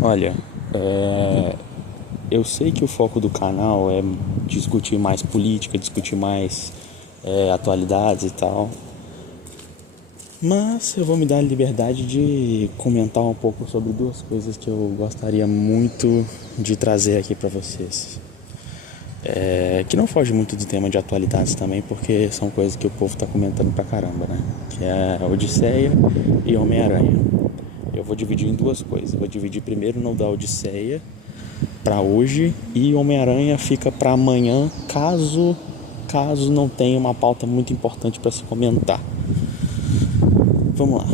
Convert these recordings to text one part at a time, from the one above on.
Olha, eu sei que o foco do canal é discutir mais política, discutir mais atualidades e tal, mas eu vou me dar a liberdade de comentar um pouco sobre duas coisas que eu gostaria muito de trazer aqui pra vocês. Que não foge muito do tema de atualidades também, porque são coisas que o povo tá comentando pra caramba, né? Que é Odisseia e Homem-Aranha. Eu vou dividir em duas coisas. Eu vou dividir primeiro no da Odisseia pra hoje e Homem-Aranha fica pra amanhã, caso não tenha uma pauta muito importante pra se comentar. Vamos lá.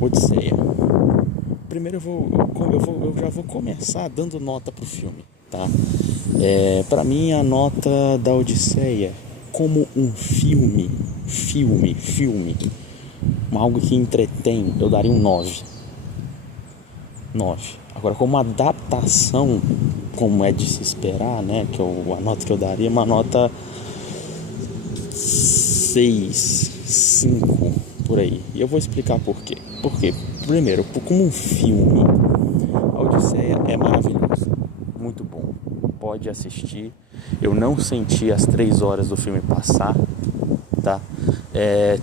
Odisseia. Primeiro eu já vou começar dando nota pro filme, tá? Pra mim a nota da Odisseia como um filme, algo que entretém, eu daria um 9. Agora, como adaptação, como é de se esperar, né? A nota que eu daria é uma nota 6, 5 por aí. E eu vou explicar por quê. Porque, primeiro, como um filme, a Odisseia é maravilhosa, muito bom. Pode assistir. Eu não senti as 3 horas do filme passar, tá?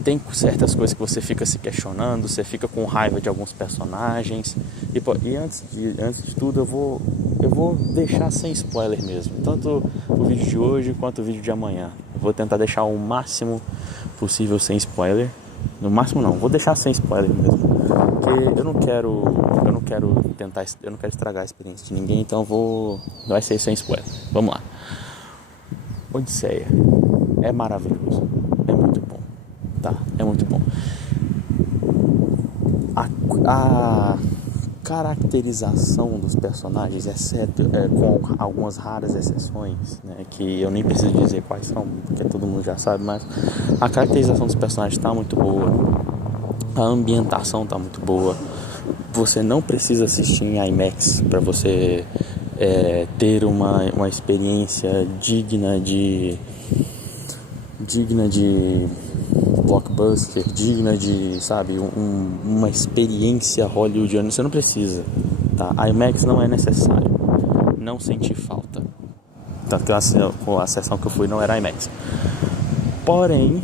Tem certas coisas que você fica se questionando, você fica com raiva de alguns personagens. E antes de tudo, eu vou deixar sem spoiler mesmo, tanto o vídeo de hoje quanto o vídeo de amanhã. Eu vou tentar deixar o máximo possível sem spoiler. No máximo não, vou deixar sem spoiler mesmo, porque eu não quero estragar a experiência de ninguém, então vai ser sem spoiler. Vamos lá. Odisseia é maravilhoso, é muito bom, tá? É muito bom. A caracterização dos personagens, exceto com algumas raras exceções, né, que eu nem preciso dizer quais são, porque todo mundo já sabe, mas a caracterização dos personagens está muito boa, a ambientação está muito boa. Você não precisa assistir em IMAX para você ter uma experiência digna de blockbuster, digna de, sabe, uma experiência hollywoodiana. Você não precisa, tá? IMAX não é necessário. Não senti falta. Tanto que a sessão que eu fui não era IMAX. Porém,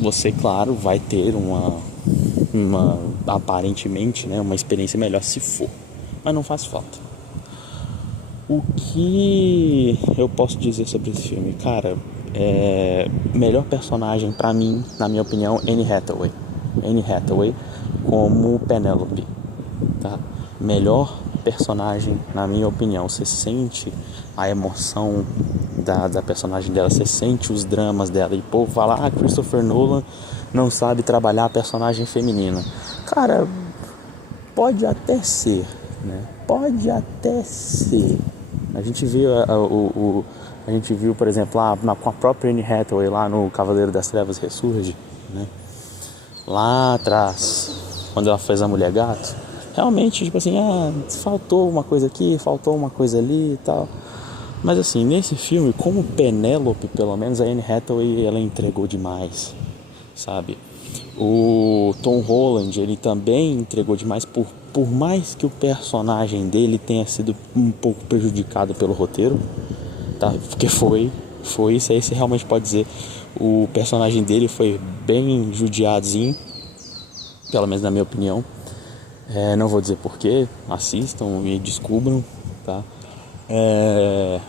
você, claro, vai ter aparentemente, né, uma experiência melhor se for. Mas não faz falta. O que eu posso dizer sobre esse filme? Cara, melhor personagem pra mim, na minha opinião, Anne Hathaway como Penélope, tá? Melhor personagem, na minha opinião. Você sente a emoção da personagem dela, você sente os dramas dela. E o povo fala, Christopher Nolan não sabe trabalhar a personagem feminina. Cara, pode até ser, né? Pode até ser. A gente viu, por exemplo, com a própria Anne Hathaway lá no Cavaleiro das Trevas Ressurge, né? Lá atrás, quando ela fez a Mulher Gato, realmente, tipo assim, faltou uma coisa aqui, faltou uma coisa ali e tal. Mas assim, nesse filme, como Penélope, pelo menos a Anne Hathaway, ela entregou demais, sabe? O Tom Holland, ele também entregou demais, por mais que o personagem dele tenha sido um pouco prejudicado pelo roteiro, tá? Porque foi isso aí, você realmente pode dizer. O personagem dele foi bem judiadozinho, pelo menos na minha opinião. Não vou dizer porquê, assistam e descubram, tá?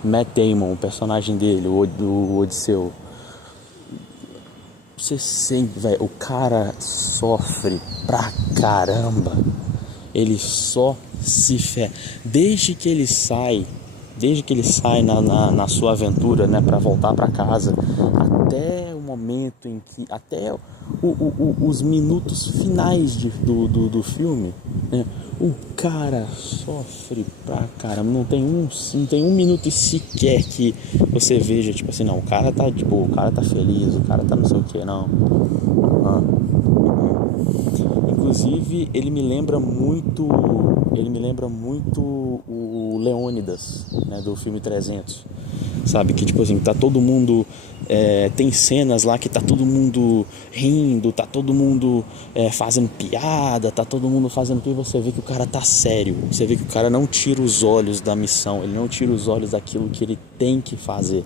Matt Damon, o personagem dele, o Odisseu, você sente, velho, o cara sofre pra caramba. Ele só se ferra. Desde que ele sai na sua aventura, né, pra voltar pra casa, até o momento em que, até os minutos finais do filme, né, o cara sofre pra caramba. Não tem um minuto sequer que você veja, tipo assim, não, o cara tá de boa, o cara tá feliz, o cara tá não sei o que, não. Inclusive, ele me lembra muito o Leônidas, né, do filme 300. Sabe, que tipo assim, tá todo mundo Tem cenas lá que tá todo mundo rindo, tá todo mundo fazendo piada, tá todo mundo fazendo tudo, e você vê que o cara tá sério, você vê que o cara não tira os olhos da missão, ele não tira os olhos daquilo que ele tem que fazer,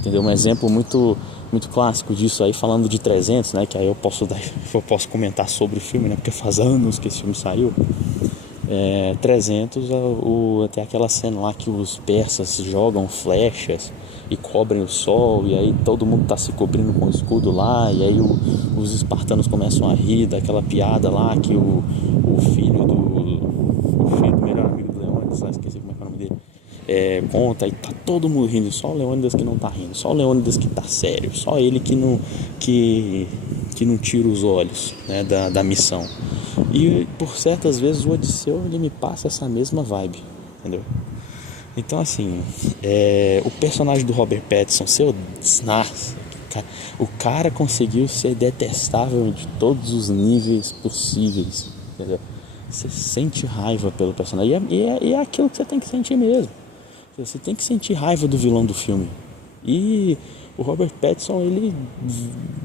entendeu? Um exemplo muito, muito clássico disso aí, falando de 300, né, que aí eu posso comentar sobre o filme, né, porque faz anos que esse filme saiu. 300, tem aquela cena lá que os persas jogam flechas e cobrem o sol, e aí todo mundo tá se cobrindo com o escudo lá, e aí os espartanos começam a rir daquela piada lá que o filho do melhor amigo do Leônidas, esqueci como é que é o nome dele, conta, e tá todo mundo rindo, só o Leônidas que não tá rindo, só o Leônidas que tá sério, só ele que não tira os olhos, né, da missão. E por certas vezes o Odisseu, ele me passa essa mesma vibe, entendeu? Então assim, o personagem do Robert Pattinson, o cara conseguiu ser detestável de todos os níveis possíveis, entendeu? Você sente raiva pelo personagem, e é aquilo que você tem que sentir mesmo. Você tem que sentir raiva do vilão do filme. E o Robert Pattinson, ele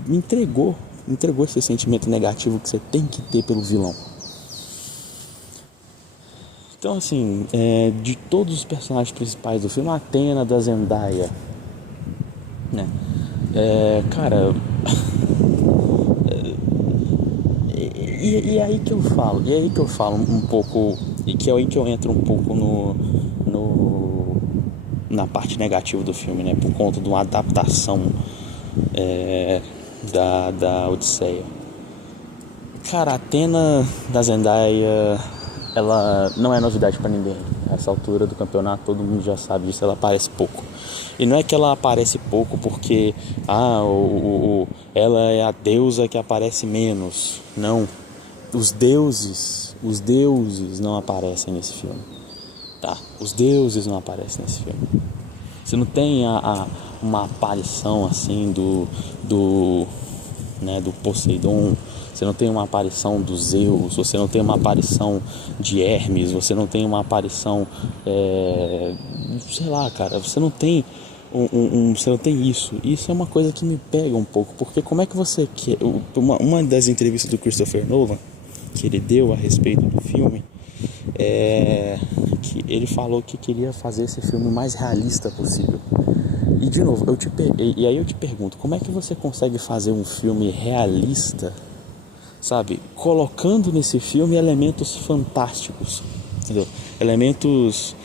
me entregou esse sentimento negativo que você tem que ter pelo vilão. Então assim, de todos os personagens principais do filme, a Athena da Zendaya, né? Cara, e aí que eu falo um pouco, e que é aí que eu entro um pouco na parte negativa do filme, né? Por conta de uma adaptação da Odisseia. Cara, a Athena da Zendaya, ela não é novidade pra ninguém. Nessa altura do campeonato todo mundo já sabe disso, ela aparece pouco. E não é que ela aparece pouco porque ela é a deusa que aparece menos. Não. Os deuses não aparecem nesse filme. Tá? Os deuses não aparecem nesse filme. Você não tem uma aparição assim do Poseidon. Você não tem uma aparição do Zeus, você não tem uma aparição de Hermes, você não tem uma aparição, sei lá, cara, você não tem você não tem isso. Isso é uma coisa que me pega um pouco, porque como é que você quer... Uma das entrevistas do Christopher Nolan que ele deu a respeito do filme, que ele falou que queria fazer esse filme o mais realista possível. E de novo, aí eu te pergunto, como é que você consegue fazer um filme realista, sabe, colocando nesse filme elementos fantásticos, entendeu? Elementos,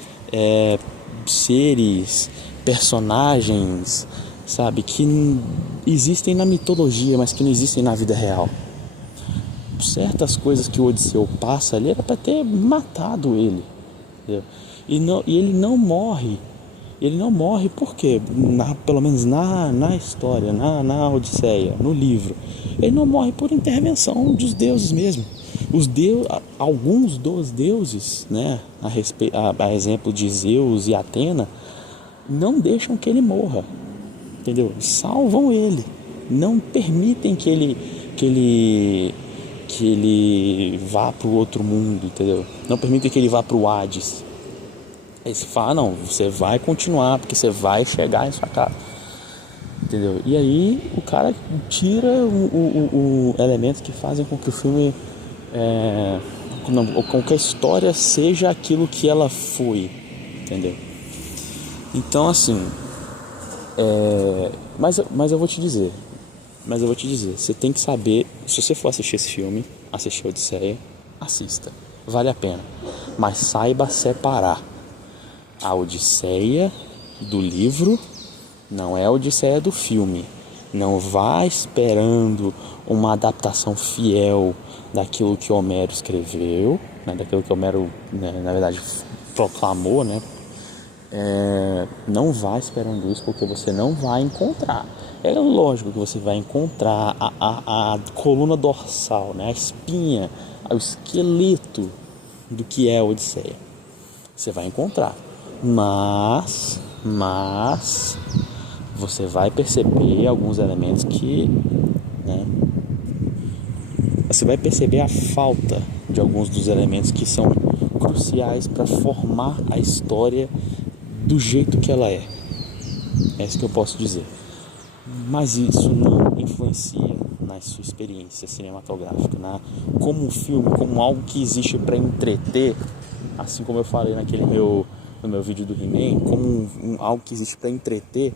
seres, personagens, sabe, que existem na mitologia, mas que não existem na vida real. Certas coisas que o Odisseu passa ali era para ter matado ele, entendeu? E ele não morre. Ele não morre porque, pelo menos na história, na Odisseia, no livro, ele não morre por intervenção dos deuses mesmo. Alguns dos deuses, né, a exemplo de Zeus e Atena, não deixam que ele morra, entendeu? Salvam ele, não permitem que ele vá para o outro mundo, entendeu? Não permitem que ele vá para o Hades. Aí você fala, não, você vai continuar, porque você vai chegar em sua casa, entendeu? E aí o cara tira o elementos que fazem com que o filme, com que a história seja aquilo que ela foi, entendeu? Então assim, mas eu vou te dizer, você tem que saber, se você for assistir esse filme, assistir a Odisseia, assista, vale a pena, mas saiba separar a Odisseia do livro, não é a Odisseia do filme. Não vá esperando uma adaptação fiel daquilo que Homero escreveu, né, daquilo que Homero, né, na verdade, proclamou, né? Não vá esperando isso, porque você não vai encontrar. É lógico que você vai encontrar a coluna dorsal, né, a espinha, o esqueleto do que é a Odisseia. Você vai encontrar. Mas você vai perceber alguns elementos que, né, você vai perceber a falta de alguns dos elementos que são cruciais para formar a história do jeito que ela é. É isso que eu posso dizer. Mas isso não influencia na sua experiência cinematográfica, né? Como um filme, como algo que existe para entreter, assim como eu falei no meu vídeo do He-Man, como algo que existe para entreter,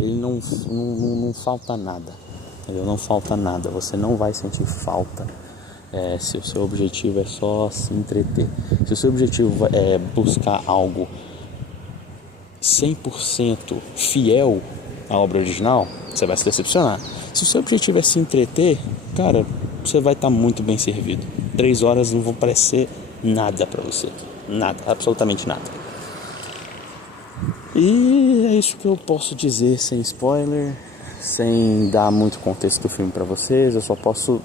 ele não falta nada, entendeu? Não falta nada, você não vai sentir falta se o seu objetivo é só se entreter. Se o seu objetivo é buscar algo 100% fiel à obra original, você vai se decepcionar. Se o seu objetivo é se entreter, cara, você vai estar muito bem servido. 3 horas não vão parecer nada pra você. Nada, absolutamente nada. E é isso que eu posso dizer sem spoiler, sem dar muito contexto do filme pra vocês. Eu só posso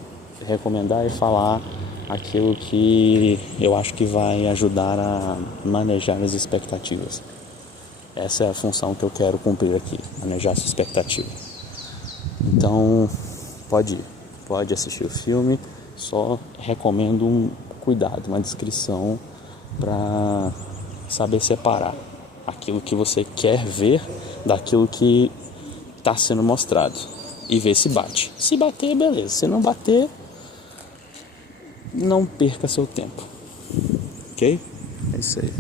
recomendar e falar aquilo que eu acho que vai ajudar a manejar as expectativas. Essa é a função que eu quero cumprir aqui, manejar essa expectativa. Então, pode ir, pode assistir o filme, só recomendo um cuidado, uma discrição para saber separar aquilo que você quer ver daquilo que está sendo mostrado e ver se bate. Se bater, beleza. Se não bater, não perca seu tempo. Ok? É isso aí.